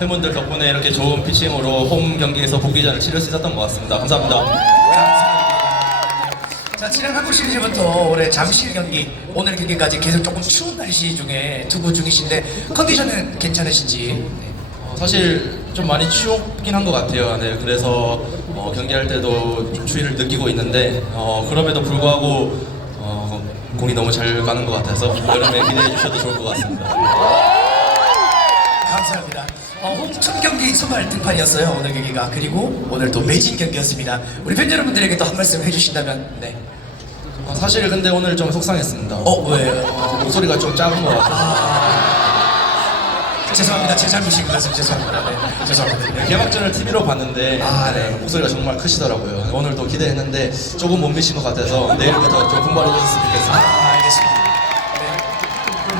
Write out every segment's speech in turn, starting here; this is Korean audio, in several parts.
팬분들 덕분에 이렇게 좋은 피칭으로 홈 경기에서 복귀전을 치를 수 있었던 것 같습니다. 감사합니다. 자, 지난 한국 시리즈부터 올해 잠실 경기, 오늘 경기까지 계속 조금 추운 날씨 중에 투구 중이신데 컨디션은 괜찮으신지? 어, 사실 좀 많이 추웠긴 한 것 같아요. 네, 그래서 어, 경기할 때도 좀 추위를 느끼고 있는데 어, 그럼에도 불구하고 어, 공이 너무 잘 가는 것 같아서 여름에 기대해 주셔도 좋을 것 같습니다. 감사합니다. 어, 홈첫 경기 선발 등판이었어요, 오늘 경기가. 그리고 오늘 또 매진 경기였습니다. 우리 팬 여러분들에게 또 한 말씀 해주신다면, 네. 어, 사실 근데 오늘 좀 속상했습니다. 어, 왜요? 어, 목소리가 좀 작은 것 같아서 죄송합니다. 제 잘못인 것 같습니다. 죄송합니다. 네, 죄송합니다. 네, 개막전을 TV로 봤는데 아, 네. 네, 목소리가 정말 크시더라고요. 오늘도 기대했는데 조금 못 미신 것 같아서 내일부터 좀 분발해 주셨으면 좋겠습니다. 아, 알겠습니다.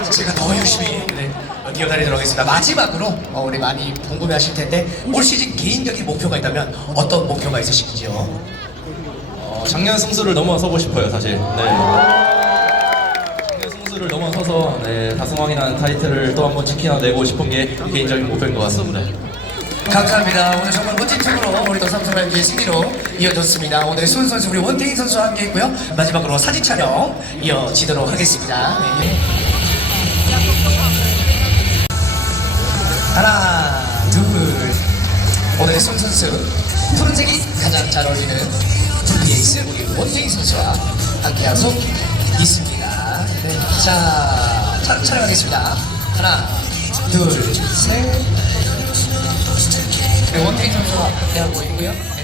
네. 제가 더 열심히 네, 어, 뛰어다니도록 하겠습니다. 마지막으로 어, 우리 많이 궁금해 하실 텐데 올 시즌 개인적인 목표가 있다면 어떤 목표가 있으신지요? 어, 작년 승수를 넘어서고 싶어요, 사실. 네. 작년 승수를 넘어서서 네, 다승왕이라는 타이틀을 또 한번 지켜내고 싶은 게 개인적인 목표인 것 같습니다. 감사합니다. 오늘 정말 멋진 팀으로 우리 또 삼성라이브의 승리로 이어졌습니다. 오늘 수훈 선수, 우리 원태인 선수와 함께 했고요. 마지막으로 사진 촬영 이어지도록 하겠습니다. 네. 선수, 푸른색이 가장 잘 어울리는 VS 우리 원태인 선수와 함께하고 있습니다. 네. 자, 차, 촬영하겠습니다. 하나, 둘, 셋. 네, 원태인 선수와 함께하고 있고요.